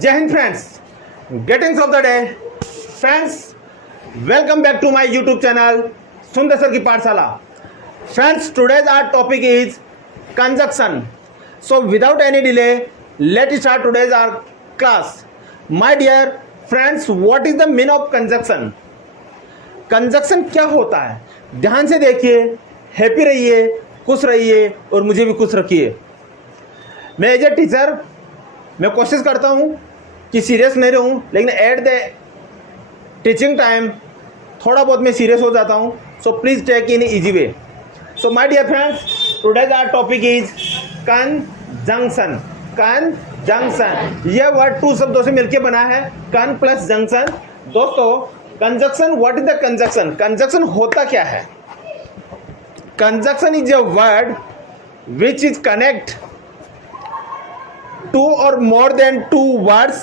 Jai Hind friends, greetings of the day. Friends, welcome back to my YouTube channel, Sundar Sir Ki Pathshala. Friends, today's our topic is conjunction. So without any delay, let's start today's our class. My dear friends, what is the meaning of conjunction? Conjunction क्या होता है? ध्यान से देखिए, happy रहिए, खुश रहिए और मुझे भी खुश रखिए। मैं एज ए टीचर मैं कोशिश करता हूँ कि सीरियस नहीं रहूँ, लेकिन एट द टीचिंग टाइम थोड़ा बहुत मैं सीरियस हो जाता हूँ। So please take in easy way. So my dear friends, today's our topic is conjunction. Conjunction यह वर्ड टू शब्दों से मिलकर बना है, कन प्लस जंक्शन। दोस्तों, conjunction, what is the conjunction? Conjunction होता क्या है? Conjunction is a word which is connect two or more than two words,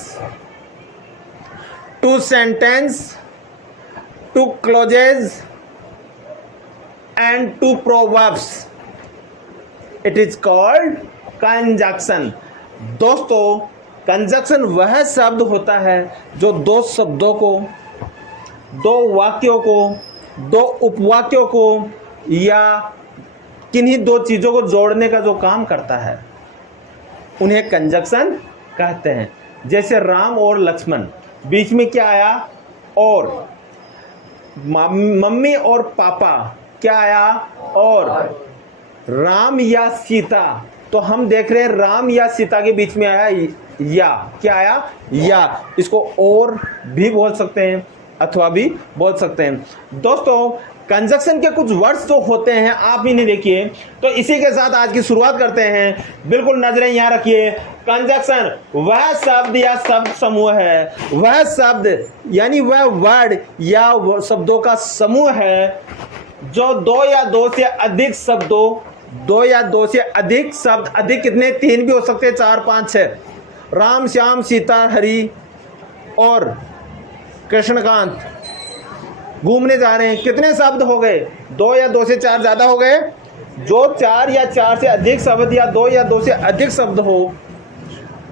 two sentence, two clauses and two proverbs. It is called conjunction. दोस्तों, conjunction वह शब्द होता है जो दो शब्दों को, दो वाक्यों को, दो उपवाक्यों को या किन्हीं दो चीज़ों को जोड़ने का जो काम करता है उन्हें कंजंक्शन कहते हैं। जैसे राम और लक्ष्मण, बीच में क्या आया? और। मम्मी और पापा, क्या आया? और। राम या सीता, तो हम देख रहे हैं राम या सीता के बीच में आया या, क्या आया? या। इसको और भी बोल सकते हैं अथवा भी बोल सकते हैं। दोस्तों, कंजंक्शन के कुछ वर्ड्स जो होते हैं आप इन्हें देखिए। तो इसी के साथ आज की शुरुआत करते हैं। बिल्कुल नजरें यहाँ रखिए। कंजंक्शन वह शब्द या शब्द समूह है, वह शब्द यानी वह वर्ड या शब्दों का समूह है जो दो या दो से अधिक शब्दों, दो या दो से अधिक शब्द, अधिक कितने? तीन भी हो सकते हैं, चार, पाँच, छः। राम, श्याम, सीता, हरि और कृष्णकांत घूमने जा रहे हैं। कितने शब्द हो गए? दो या दो से चार ज़्यादा हो गए। जो चार या चार से अधिक शब्द या दो से अधिक शब्द हो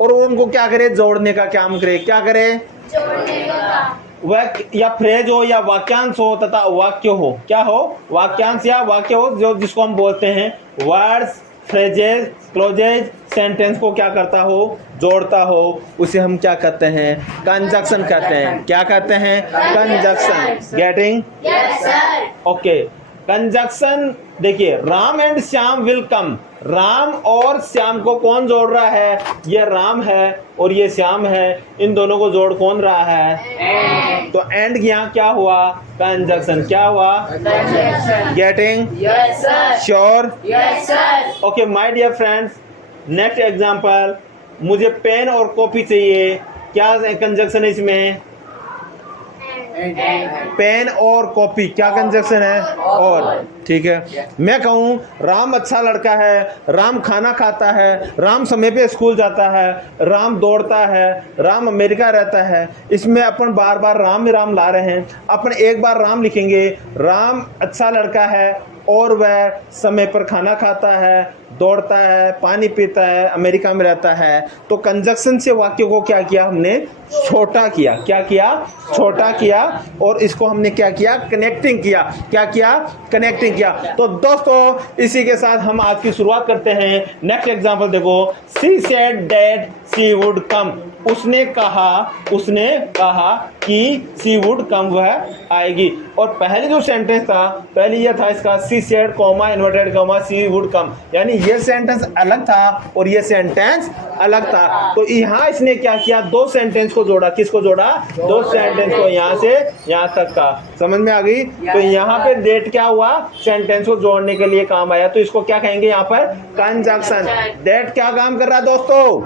और उनको क्या करे? जोड़ने का काम करे। क्या करे? जोड़ने का। वह या फ्रेज हो या वाक्यांश हो तथा वाक्य हो। क्या हो? वाक्यांश या वाक्य हो, जो जिसको हम बोलते हैं वर्ड्स, फ्रेजेस, क्लोजेज, सेंटेंस को क्या करता हो? जोड़ता हो। उसे हम क्या कहते हैं? कंजंक्शन कहते हैं। क्या कहते हैं? Conjunction. Getting? Yes sir. Okay, conjunction देखिए, Ram and Shyam will come. Ram और श्याम को कौन जोड़ रहा है? ये राम है और ये श्याम है। इन दोनों को जोड़ कौन रहा है? एंड। तो एंड यहाँ क्या हुआ? कंजंक्शन। क्या हुआ? Conjunction. Getting? Yes sir. Sure? Yes sir. Okay my dear friends, next example, मुझे पेन और कॉपी चाहिए। क्या कंजंक्शन है इसमें? पेन और कॉपी। क्या कंजंक्शन है? और। ठीक है, मैं कहूँ राम अच्छा लड़का है, राम खाना खाता है, राम समय पे स्कूल जाता है, राम दौड़ता है, राम अमेरिका रहता है। इसमें अपन बार बार राम में राम ला रहे हैं। अपन एक बार राम लिखेंगे, राम अच्छा लड़का है और वह समय पर खाना खाता है, दौड़ता है, पानी पीता है, अमेरिका में रहता है। तो कंजंक्शन से वाक्य को क्या किया हमने? छोटा किया। क्या किया? छोटा किया। और इसको हमने क्या किया? कनेक्टिंग किया। क्या किया? कनेक्टिंग किया। तो दोस्तों, इसी के साथ हम आज की शुरुआत करते हैं। नेक्स्ट एग्जांपल देखो, she said that she would come. उसने कहा कि शी वुड कम, वह आएगी। और पहले जो सेंटेंस था, पहले यह था इसका she said comma inverted comma she would come, यानी ये सेंटेंस अलग था और ये सेंटेंस अलग था। तो यहाँ इसने क्या किया? दो सेंटेंस को जोड़ा। किसको जोड़ा? दो सेंटेंस को, यहाँ से यहाँ तक का। समझ में आ गई? तो यहाँ पे डेट क्या हुआ? सेंटेंस को जोड़ने के लिए काम आया। तो इसको क्या कहेंगे यहाँ पर? कंजंक्शन। डेट क्या काम कर रहा है दोस्तों?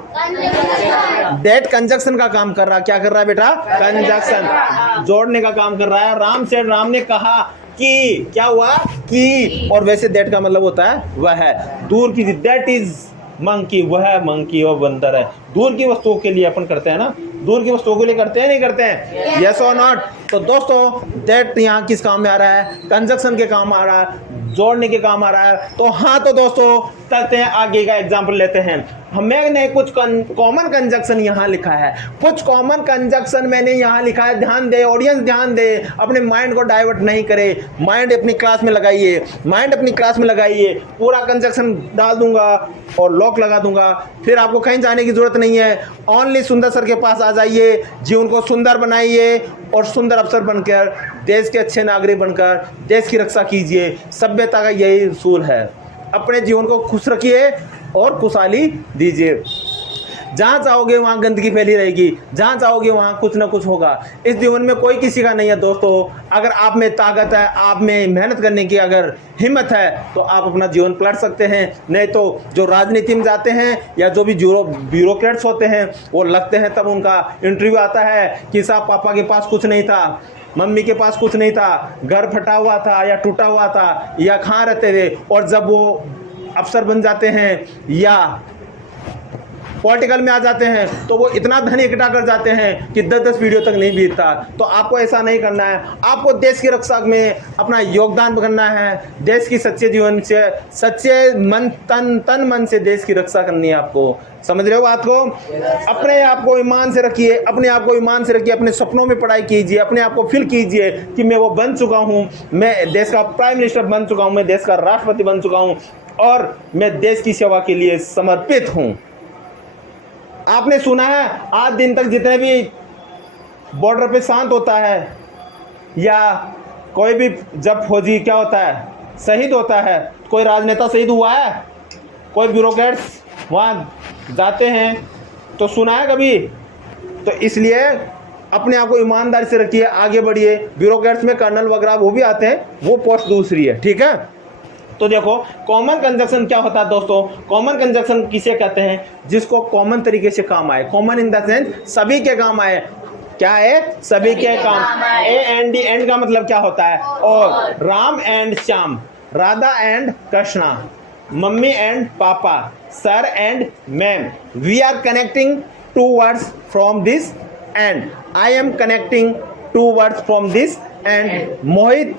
डेट कंजंक्शन का काम कर रहा है। क्या कर रहा है बेटा? कंजंक्शन, जोड़ने का काम कर रहा है। राम से, राम ने कहा कि, क्या हुआ? कि। और वैसे दैट का मतलब होता है वह है। दूर की, दैट इज मंकी, वह मंकी और बंदर है। दूर की वस्तुओं के लिए अपन करते हैं ना, दूर की वस्तुओं के लिए करते हैं, नहीं करते हैं? यस और नॉट? तो दोस्तों, दैट यहाँ किस काम में आ रहा है? कंजंक्शन के काम आ रहा है, जोड़ने के काम आ रहा है। तो हाँ, तो दोस्तों चलते हैं आगे का एग्जाम्पल लेते हैं। मैंने कुछ कॉमन कंजक्शन यहाँ लिखा है, कुछ कॉमन कंजक्शन मैंने यहाँ लिखा है। ध्यान दे ऑडियंस, ध्यान दे, अपने माइंड को डाइवर्ट नहीं करे, माइंड अपनी क्लास में लगाइए, माइंड अपनी क्लास में लगाइए। पूरा कंजक्शन डाल दूंगा और लॉक लगा दूंगा, फिर आपको कहीं जाने की जरूरत नहीं है। ओनली सुंदर सर के पास आ जाइए, जीवन को सुंदर बनाइए और सुंदर अफसर बनकर देश के अच्छे नागरिक बनकर देश की रक्षा कीजिए। सभ्यता का यही उसूल है। अपने जीवन को खुश रखिए और खुशहाली दीजिए। जहाँ चाहोगे वहाँ गंदगी फैली रहेगी, जहाँ चाहोगे वहाँ कुछ ना कुछ होगा। इस जीवन में कोई किसी का नहीं है दोस्तों। अगर आप में ताकत है, आप में मेहनत करने की अगर हिम्मत है, तो आप अपना जीवन पलट सकते हैं। नहीं तो जो राजनीति में जाते हैं या जो भी ब्यूरोक्रेट्स होते हैं, वो लगते हैं तब उनका इंटरव्यू आता है कि साहब पापा के पास कुछ नहीं था, मम्मी के पास कुछ नहीं था, घर फटा हुआ था या टूटा हुआ था या कहाँ रहते थे, और जब वो अफसर बन जाते हैं या पॉलिटिकल में आ जाते हैं तो वो इतना धन इकट्ठा कर जाते हैं कि 10-10 वीडियो तक नहीं बीतता। तो आपको ऐसा नहीं करना है, आपको देश की रक्षा में अपना योगदान करना है। देश की सच्चे जीवन से, सच्चे मन तन मन से देश की रक्षा करनी है आपको। समझ रहे हो बात को? अपने आप को ईमान से रखिए, अपने आप को ईमान से रखिए, अपने सपनों में पढ़ाई कीजिए, अपने आप को फील कीजिए कि मैं वो बन चुका हूँ, मैं देश का प्राइम मिनिस्टर बन चुका हूँ, मैं देश का राष्ट्रपति बन चुका हूँ और मैं देश की सेवा के लिए समर्पित हूँ। आपने सुना है आज दिन तक जितने भी बॉर्डर पे शांत होता है या कोई भी जब फौजी क्या होता है शहीद होता है, कोई राजनेता शहीद हुआ है, कोई ब्यूरोक्रेट्स वहाँ जाते हैं तो सुना है कभी? तो इसलिए अपने आप को ईमानदारी से रखिए, आगे बढ़िए। ब्यूरोक्रेट्स में कर्नल वगैरह वो भी आते हैं, वो पोस्ट दूसरी है, ठीक है। तो देखो कॉमन कंजक्शन क्या होता है दोस्तों? कॉमन कंजक्शन किसे कहते हैं? जिसको कॉमन तरीके से काम आए। कॉमन इन द सेंस सभी के काम आए। क्या है? सभी के काम। ए एंड डी, एंड का मतलब क्या होता है? और Ram and Shyam, Radha and Krishna, mummy and papa, sir and ma'am. We are connecting two words from this end. I am connecting two words from this end. Mohit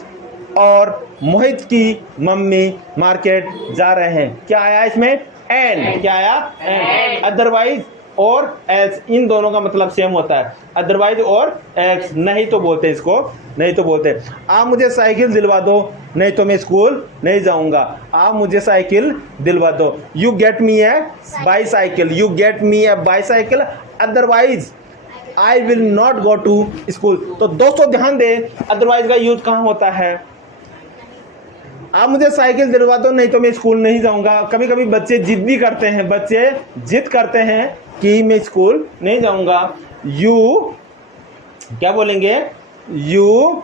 और मोहित की मम्मी मार्केट जा रहे हैं। क्या आया इसमें? एंड। क्या आया? एंड। अदरवाइज और एल्स, इन दोनों का मतलब सेम होता है। अदरवाइज और एल्स नहीं तो बोलते इसको, नहीं तो बोलते आप मुझे साइकिल दिलवा दो, नहीं तो मैं स्कूल नहीं जाऊंगा। आप मुझे साइकिल दिलवा दो। You get me a bicycle, you get me a bicycle, otherwise I will not go to school. तो दोस्तों ध्यान दें, अदरवाइज का यूज कहाँ होता है? आप मुझे साइकिल दिलवा दो, नहीं तो मैं स्कूल नहीं जाऊंगा। कभी कभी बच्चे जिद भी करते हैं, बच्चे जिद करते हैं कि मैं स्कूल नहीं जाऊंगा। यू क्या बोलेंगे? You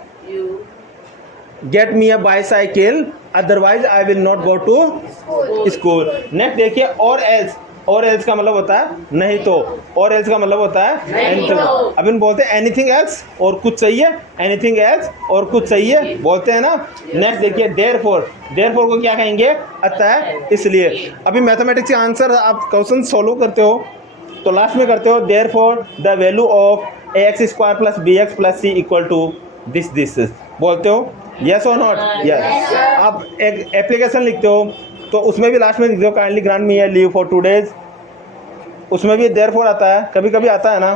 get me a bicycle, otherwise I will not go to school. Next देखिए, और एल्स। और एल्स का मतलब होता है नहीं तो। और एल्स का मतलब होता है नहीं तो। अपन बोलते हैं एनीथिंग एल्स, और कुछ चाहिए, एनीथिंग एल्स और कुछ चाहिए बोलते हैं ना। नेक्स्ट देखिए, देयरफॉर। देयरफॉर को क्या कहेंगे? अतः, इसलिए। अभी मैथमेटिक्स के आंसर आप क्वेश्चन सॉल्व करते हो तो लास्ट में करते हो therefore the value of ax square plus bx plus c equal to this बोलते हो। यस और नॉट? यस। आप एक एप्लीकेशन लिखते हो तो उसमें भी लास्ट में लिख दो kindly grant me A leave for 2 days। उसमें भी देयरफॉर आता है, कभी कभी आता है ना।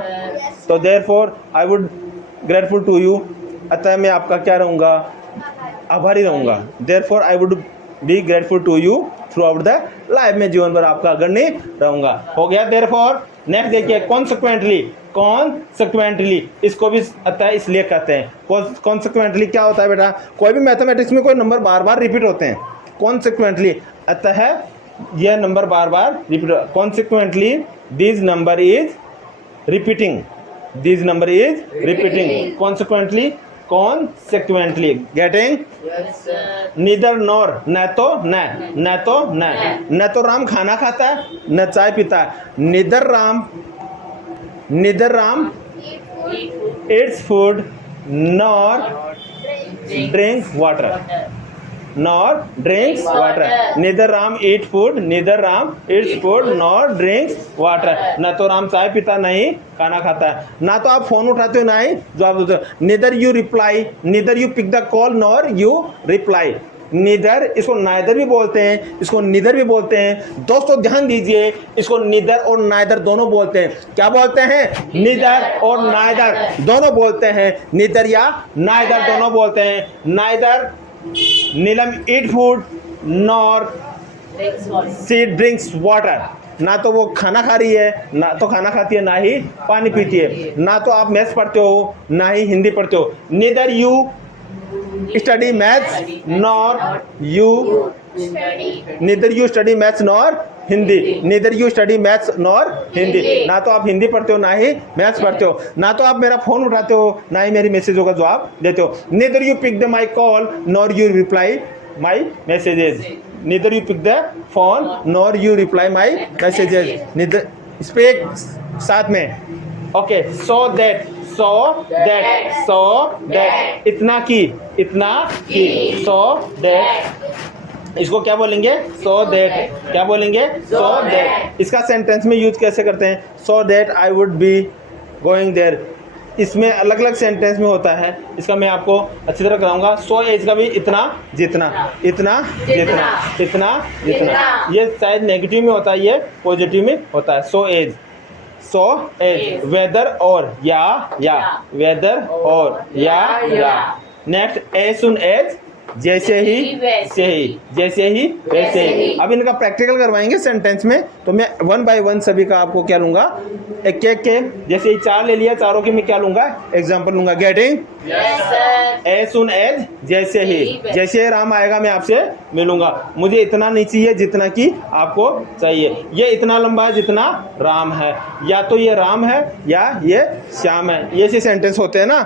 तो therefore I would grateful to you, अतः मैं आपका क्या रहूँगा? आभारी रहूँगा। Therefore I would be grateful to you throughout the life, में जीवन भर आपका अग्रणी रहूँगा। हो गया देयरफॉर। नेक्स्ट देखिए, कॉन्सिक्वेंटली। कॉन्सिक्वेंटली इसको भी अतः इसलिए कहते हैं। कॉन्सिक्वेंटली क्या होता है बेटा? कोई भी मैथमेटिक्स में कोई नंबर बार बार रिपीट होते हैं। कॉन्सिक्वेंटली अतः यह number bar bar repeat. Consequently this number is repeating, this number is repeating. Consequently, consequently getting. Neither nor, न तो न, न तो न तो राम खाना खाता है, न चाय पीता है। Neither Ram eats food nor drinks water, nor drinks water। neither Ram eat food, neither Ram eats food nor drinks water। ना तो राम चाय पीता, नहीं खाना खाता है। ना तो आप फोन उठाते हो, ना ही जवाब देते हो। neither you reply, neither you pick the call nor you reply। Neither, इसको नाइदर भी बोलते हैं, इसको नीदर भी बोलते हैं। दोस्तों ध्यान दीजिए, इसको नीदर और नाइदर दोनों बोलते हैं। क्या बोलते हैं? नीदर और नाइदर दोनों बोलते हैं। नीदर या नाइदर दोनों बोलते हैं। Neither Neelam eat food nor she drinks water. ना तो वो खाना खा रही है, ना तो खाना खाती है, ना ही पानी पीती है। ना तो आप मैथ्स पढ़ते हो, ना ही हिंदी पढ़ते हो। Neither you study maths nor you neither you study maths nor Hindi. Neither you study maths nor Hindi. ना तो आप हिंदी पढ़ते हो, ना ही मैथ्स पढ़ते हो। ना तो आप मेरा फोन उठाते हो, ना ही मेरी मैसेजों का जवाब देते हो। Neither you pick the my call nor you reply my messages. Neither you pick the phone nor you reply my messages. Neither speak साथ में। Okay, so that इतना की so that इसको क्या बोलेंगे? so that क्या बोलेंगे? so that इसका सेंटेंस में यूज कैसे करते हैं? so that I would be going there। इसमें अलग अलग सेंटेंस में होता है, इसका मैं आपको अच्छी तरह कराऊंगा। सो एज का भी इतना जितना, इतना जितना, इतना जितना। ये शायद नेगेटिव में होता है, ये पॉजिटिव में होता है। सो एज वेदर और या वेदर और या। नेक्स्ट एज सुन एज जैसे ही वैसे ही। अब इनका प्रैक्टिकल करवाएंगे सेंटेंस में, तो मैं 1 बाय 1 सभी का आपको क्या लूंगा, एक के जैसे ही 4 ले लिया, चारों के मैं क्या लूंगा, एग्जांपल लूंगा। गेटिंग एज सुन एज जैसे ही राम आएगा मैं आपसे मिलूंगा। मुझे इतना नहीं चाहिए जितना कि आपको चाहिए। ये इतना लंबा है जितना राम है, या तो ये राम है या ये श्याम है। ये से सेंटेंस होते हैं ना।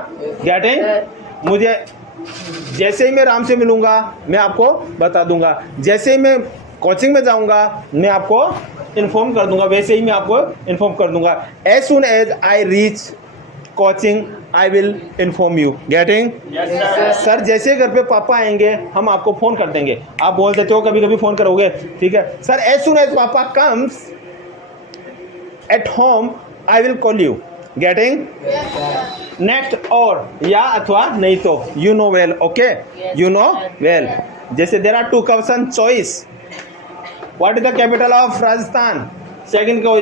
गेटिंग मुझे जैसे ही मैं राम से मिलूंगा मैं आपको बता दूंगा। जैसे ही मैं कोचिंग में जाऊंगा मैं आपको इन्फॉर्म कर दूंगा, वैसे ही मैं आपको इन्फॉर्म कर दूंगा। As soon as I reach coaching I will inform you. Getting? Sir जैसे घर पे पापा आएंगे हम आपको फोन कर देंगे। आप बोल देते हो कभी कभी फोन करोगे, ठीक है sir. As soon as papa comes at home I will call you. Getting? Next और या अथवा नहीं तो you know well. Okay, you know well. जैसे there are 2 question choice. What is the capital of Rajasthan? Second को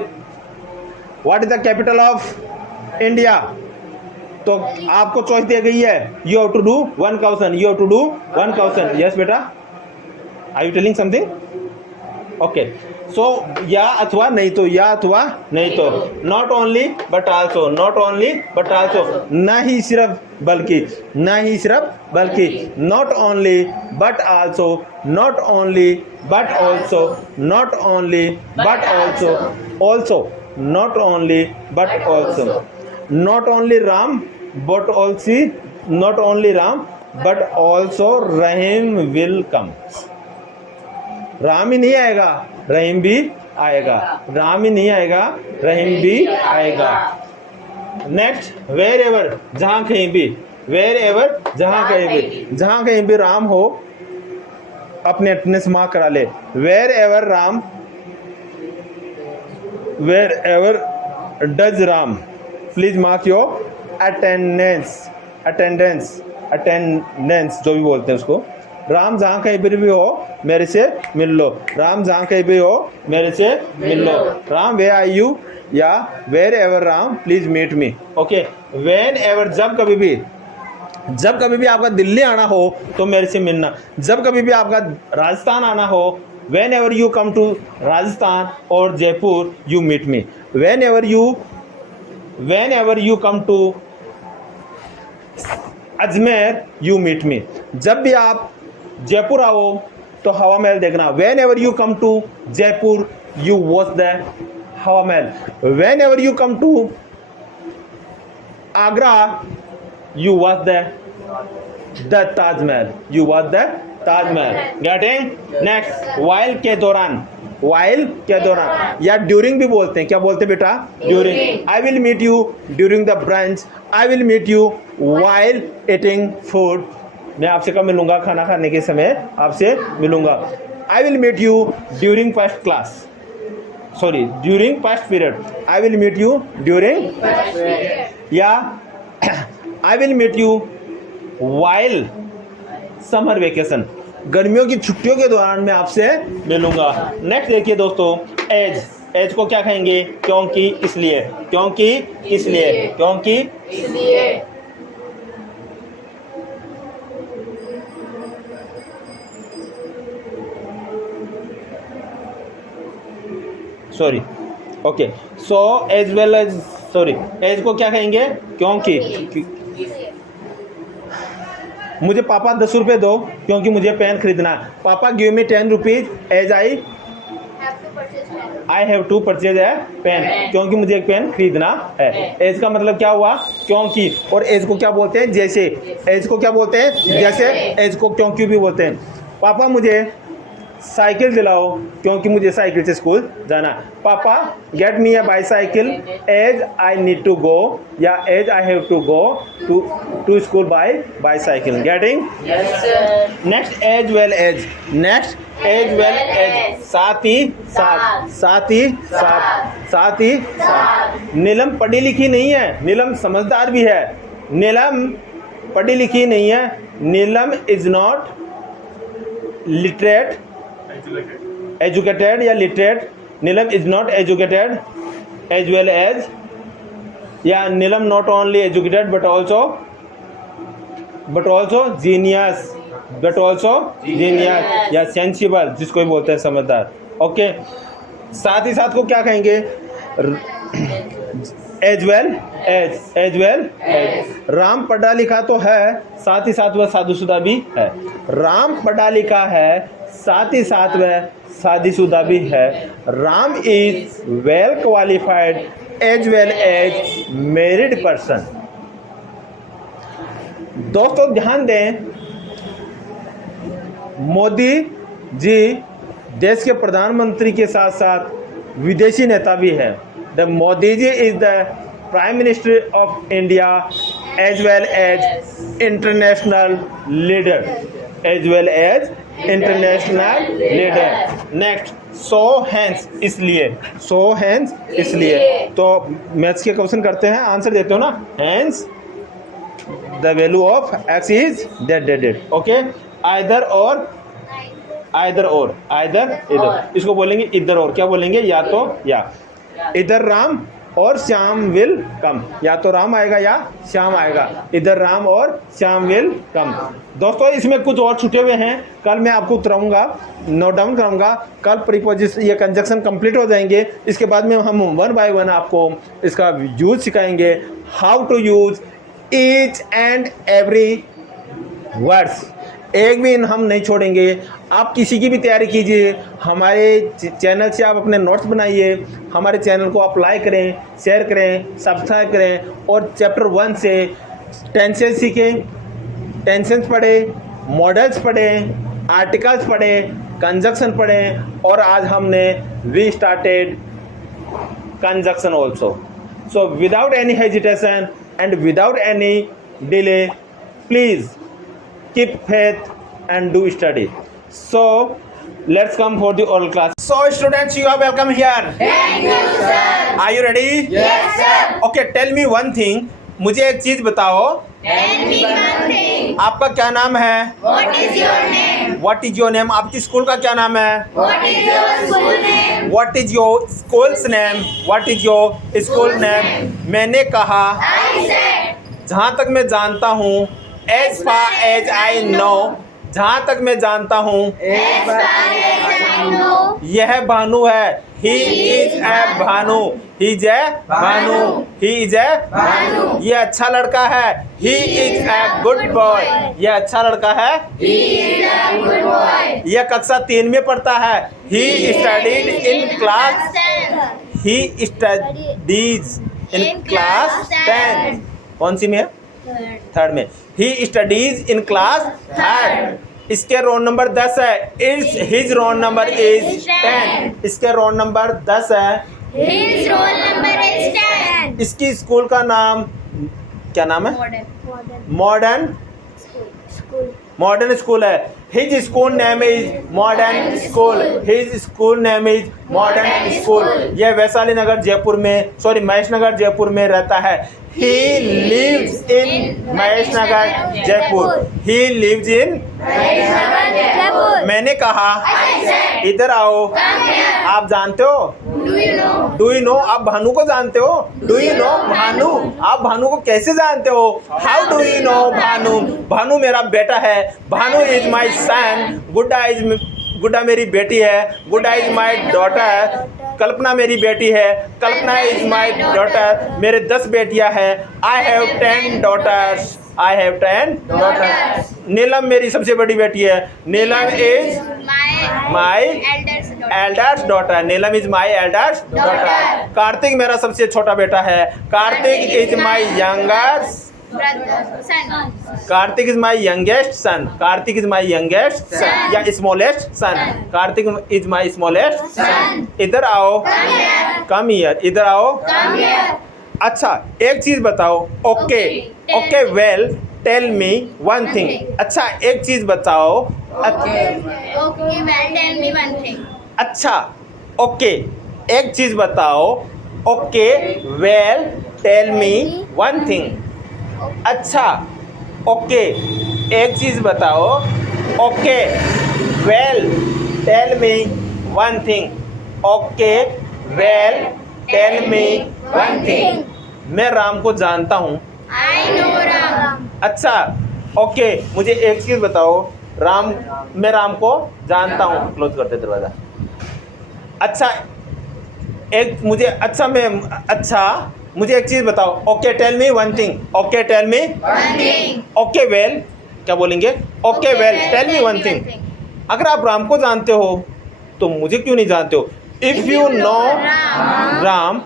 what is the capital of India? तो आपको choice दी गई है, you have to do 1 question, you have to do 1 question. Yes बेटा, are you telling something? Okay, so या अथवा नहीं तो, या अथवा नहीं तो। Not only but also, not only but also, न ही सिर्फ बल्कि, न ही सिर्फ बल्कि। Not only but also, not only but also, not only but also, also not only but also. Not only Ram but also, not only Ram but also Rahim will come. Ram ही नहीं आएगा, रहीम भी आएगा। राम ही नहीं आएगा, रहीम भी आएगा। नेक्स्ट वेर एवर, जहां कहीं भी। वेर एवर, जहां कहीं भी। जहां कहीं भी राम हो अपने अटेंडेंस मार्क करा ले। Wherever Ram, wherever does Ram please mark your attendance. Attendance, attendance जो भी बोलते हैं उसको। राम जहाँ कहीं पर भी हो मेरे से मिल लो। राम जहाँ कहीं भी हो मेरे से मिल लो। राम वे आर यू, या wherever Ram please meet me. Okay, whenever, जब कभी भी आपका दिल्ली आना हो तो मेरे से मिलना। जब कभी भी आपका राजस्थान आना हो, when ever you come to Rajasthan और Jaipur you meet me. When ever you come to Ajmer you meet me. जब भी आप जयपुर आओ तो हवा महल देखना। When ever you come to Jaipur you watch the Hawa Mahal. When ever you come to Agra you watch the Taj Mahal, you watch the Taj Mahal. Getting? Next, while के दौरान, while के दौरान या ड्यूरिंग भी बोलते हैं। क्या बोलते हैं बेटा? During. I will meet you during the brunch, I will meet you while eating food. मैं आपसे कब मिलूंगा? खाना खाने के समय आपसे मिलूंगा। I will meet you during first class, sorry during first period. I will meet you during, या I will meet you while summer vacation. गर्मियों की छुट्टियों के दौरान मैं आपसे मिलूंगा। नेक्स्ट देखिए दोस्तों, एज। एज को क्या कहेंगे? क्योंकि, इसलिए, क्योंकि, इसलिए, क्योंकि, इसलिए, sorry, okay. So as well as, sorry, as को क्या कहेंगे? क्योंकि। मुझे पापा 10 रुपये दो क्योंकि मुझे पेन खरीदना है। पापा give me 10 rupees as I have to purchase a pen, क्योंकि मुझे एक पेन खरीदना है। एज का मतलब क्या हुआ? क्योंकि। और एज को क्या बोलते हैं? जैसे। एज को क्या बोलते हैं? जैसे। एज को क्योंकि भी बोलते हैं। पापा मुझे साइकिल दिलाओ क्योंकि मुझे साइकिल से स्कूल जाना। Papa get me a bicycle as I need to go, या as I have to go to school by bicycle. Getting? Next, as well as. Next, as well as, साथ ही साथ, साथ ही साथ, साथ ही साथ। नीलम पढ़ी लिखी नहीं है, नीलम समझदार भी है। नीलम पढ़ी लिखी नहीं है। Neelam is not literate, educated या literate. Neelam is not educated as well as, या Neelam not only educated but also genius, but also genius या सेंसिबल, जिसको भी बोलते हैं समझदार। ओके, साथ ही साथ को क्या कहेंगे? As well as, as well as. Ram पढ़ा लिखा तो है, साथ ही साथ वह शादीशुदा भी है। राम पढ़ा लिखा है, साथ ही साथ वह शादीशुदा भी है। Ram is well qualified as well as married person. दोस्तों ध्यान दें, मोदी जी देश के प्रधानमंत्री के साथ साथ विदेशी नेता भी है। The Modi ji is the prime minister of India as well as international leader, as well as international leader. Next, so hence, इसलिए। सो हैंस, इसलिए। तो मैथ्स के क्वेश्चन करते हैं, आंसर देते हो ना। Hence the value of x is that. Okay, either or, either or, either इधर, इसको बोलेंगे इधर और। क्या बोलेंगे? या तो या। इधर राम और श्याम विल कम, या तो राम आएगा या श्याम आएगा। इधर राम और श्याम विल कम। दोस्तों इसमें कुछ और छूटे हुए हैं, कल मैं आपको उतराऊंगा, नोट डाउन कराऊंगा। कल प्रीपोजिशन, ये कंजक्शन कंप्लीट हो जाएंगे। इसके बाद में हम वन बाय वन आपको इसका यूज सिखाएंगे, how to use each and every words. एक भी हम नहीं छोड़ेंगे। आप किसी की भी तैयारी कीजिए, हमारे चैनल से आप अपने नोट्स बनाइए। हमारे चैनल को आप लाइक करें, शेयर करें, सब्सक्राइब करें, और चैप्टर 1 से टेंसेस सीखें, टेंसेस पढ़ें, मॉडल्स पढ़ें, आर्टिकल्स पढ़ें, कंजक्शन पढ़ें। और आज हमने we started conjunction also. So without any hesitation and without any delay, please keep faith and do study. So let's come for the oral class. So students, you are welcome here. Thank you, sir. Are you ready? Yes, sir. Okay, tell me one thing. मुझे एक चीज बताओ। Tell me one thing. आपका क्या नाम है? What is your name? What is your name? आपकी school का क्या नाम है? What is your school name? What is your school's name? What is your school name? मैंने कहा, I said. जहाँ तक मैं जानता हूँ, as far as I know, जहाँ तक मैं जानता हूँ, As far as I know. यह भानु है। He is a Bhanu. He is a Bhanu. He is a Bhanu. ये अच्छा लड़का है। He is a good boy। ये अच्छा लड़का है। He is a good boy. यह कक्षा 3 में पढ़ता है। He studied in class। He studies in class 10। कौन सी में है? थर्ड में। He studies in class 3rd। इसके रोल नंबर 10 है। His roll number is 10। इसके रोल नंबर 10 है। His roll number is 10. इसकी स्कूल का नाम क्या नाम है? मॉडर्न स्कूल है। His school name is modern school. His school name is modern school. यह वैशाली नगर जयपुर में, सॉरी महेश नगर जयपुर में रहता है। He lives in Mahesh Nagar Jaipur. He lives in Jaipur. मैंने कहा I said, इधर आओ। come here. आप जानते हो? Do you know? Do you no? आप भानु को जानते हो? Do you no Bhanu? आप भानु को कैसे जानते हो? How do you no Bhanu? Bhanu मेरा बेटा है। भानु इज माई सन। गुड्डा मेरी बेटी है। गुड्डा इज माई डॉटर। कल्पना मेरी बेटी है। Kalpana is my daughter. मेरे 10 बेटियां हैं। I have 10 daughters. I have 10 daughters. Neelam मेरी सबसे बड़ी बेटी है। Neelam is My eldest eldest daughter. Daughter. Neelam is my elders daughter. Kartik मेरा सबसे छोटा बेटा है। Kartik is my youngest. Brother, son. Kartik is my youngest son. Kartik is my youngest son या smallest son. Kartik is my smallest son. इधर आओ। Come here. Come here. इधर आओ। Come here. अच्छा एक चीज बताओ। Okay Okay, okay well tell me one thing. अच्छा एक चीज बताओ। Okay, well, tell me one thing. अच्छा ओके एक चीज बताओ। Okay well tell me one thing. अच्छा ओके एक चीज बताओ। Okay well tell me one thing. Okay well tell me one thing. मैं राम को जानता हूँ। I know Ram. अच्छा ओके मुझे एक चीज बताओ। मैं राम को जानता हूँ। क्लोज करते दरवाजा। अच्छा मुझे एक चीज बताओ। Okay tell me one thing. Okay tell me One thing. Okay well क्या बोलेंगे? Okay well tell me one thing. अगर आप राम को जानते हो तो मुझे क्यों नहीं जानते हो? If you know Ram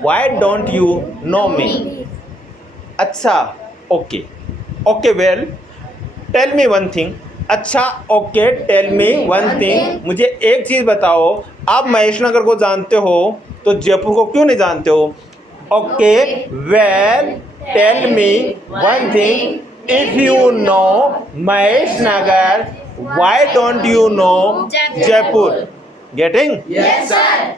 why don't you know me? अच्छा okay okay well tell me one thing. अच्छा okay tell me one thing. मुझे एक चीज़ बताओ। आप महेश नगर को जानते हो तो जयपुर को क्यों नहीं जानते हो? Okay well tell me one thing. If you know Mahesh Nagar why don't you know Jaipur? Getting? Yes, sir.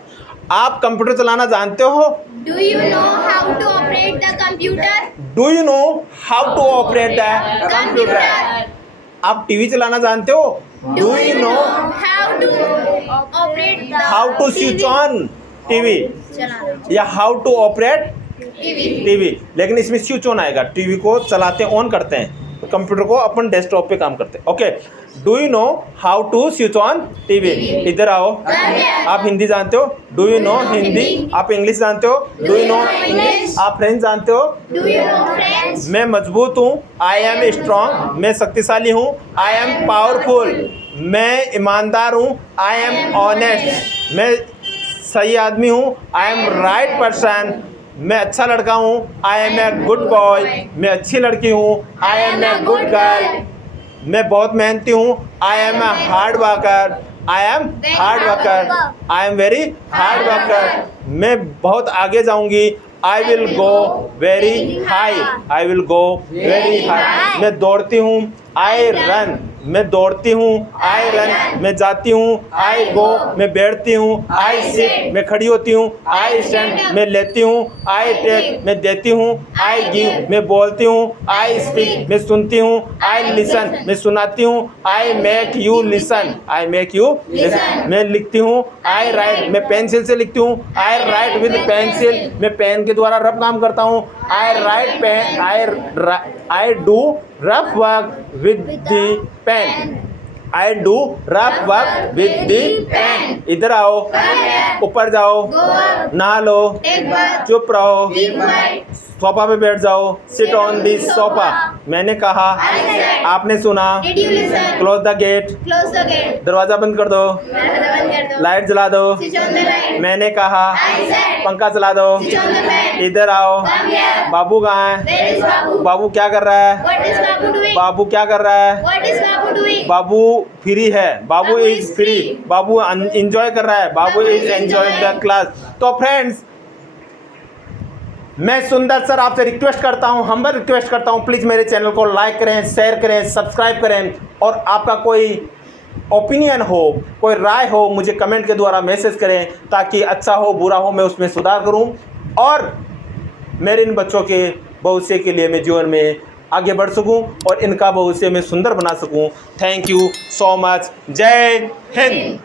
आप कंप्यूटर चलाना जानते हो? Do you know how to operate the computer? Do you know how to operate the Computer. आप TV चलाना जानते हो? Do you know how to operate the how to switch on TV चलाना या how to operate TV? TV? लेकिन इसमें switch on आएगा। TV को चलाते ऑन करते हैं, कंप्यूटर को अपन डेस्कटॉप पे काम करते हैं। Okay do you know how to switch on TV? इधर आओ। आप हिंदी जानते हो? Do you know Hindi? आप इंग्लिश जानते हो? Do you know English? आप फ्रेंच जानते हो? Do you know French? मैं मजबूत हूँ। I am strong. मैं शक्तिशाली हूँ। I am powerful. मैं ईमानदार हूँ। I am honest. मैं सही आदमी हूँ। I am right person. मैं अच्छा लड़का हूँ। I am a good boy. मैं अच्छी लड़की हूँ। I am a good girl. मैं बहुत मेहनती हूँ। I am a hard worker. I am hard worker. I am very hard worker. मैं बहुत आगे जाऊंगी। I will go very high. I will go very high. मैं दौड़ती हूँ। I run. मैं दौड़ती हूँ। I run. मैं जाती हूँ। I go. मैं बैठती हूँ। I sit. मैं खड़ी होती हूँ। I stand. मैं लेती हूँ। I take. मैं देती हूँ। I give. मैं बोलती हूँ। I speak. मैं सुनती हूँ। I listen. मैं सुनाती हूँ। I make you listen. I make you listen. मैं लिखती हूँ। I right. मैं पेंसिल से लिखती हूँ। I write with pencil. मैं पेन के द्वारा रफ काम करता हूँ। I write pen. I do rough work with the pen. I do rough work with the pen. इधर आओ। ऊपर जाओ। नहा लो। चुप रहो। सोफा पे बैठ जाओ। Sit on this sofa. मैंने कहा। आपने सुना। Did you listen? Close the gate. Close the gate. दरवाजा बंद कर दो। दरवाजा बंद कर दो। लाइट जला दो। Switch on the light. मैंने कहा। I said. पंखा चला दो। Switch on the fan. इधर आओ। Come here. बाबू कहाँ है? Where is Babu? बाबू क्या कर रहा है? What is Babu doing? बाबू क्या कर रहा है? What is Babu doing? Babu free है। Babu Babu is is free. free. Babu enjoy कर रहा है। Babu Babu is is enjoying the enjoying. Class. तो फ्रेंड्स मैं सुंदर सर आपसे रिक्वेस्ट करता हूं, हम्बल रिक्वेस्ट करता हूं, प्लीज़ मेरे चैनल को लाइक करें, शेयर करें, सब्सक्राइब करें और आपका कोई ओपिनियन हो, कोई राय हो, मुझे कमेंट के द्वारा मैसेज करें ताकि अच्छा हो बुरा हो मैं उसमें सुधार करूं और मेरे इन बच्चों के भविष्य के लिए मैं जीवन में आगे बढ़ सकूं और इनका भविष्य में सुंदर बना सकूं। Thank you so much. जय हिंद।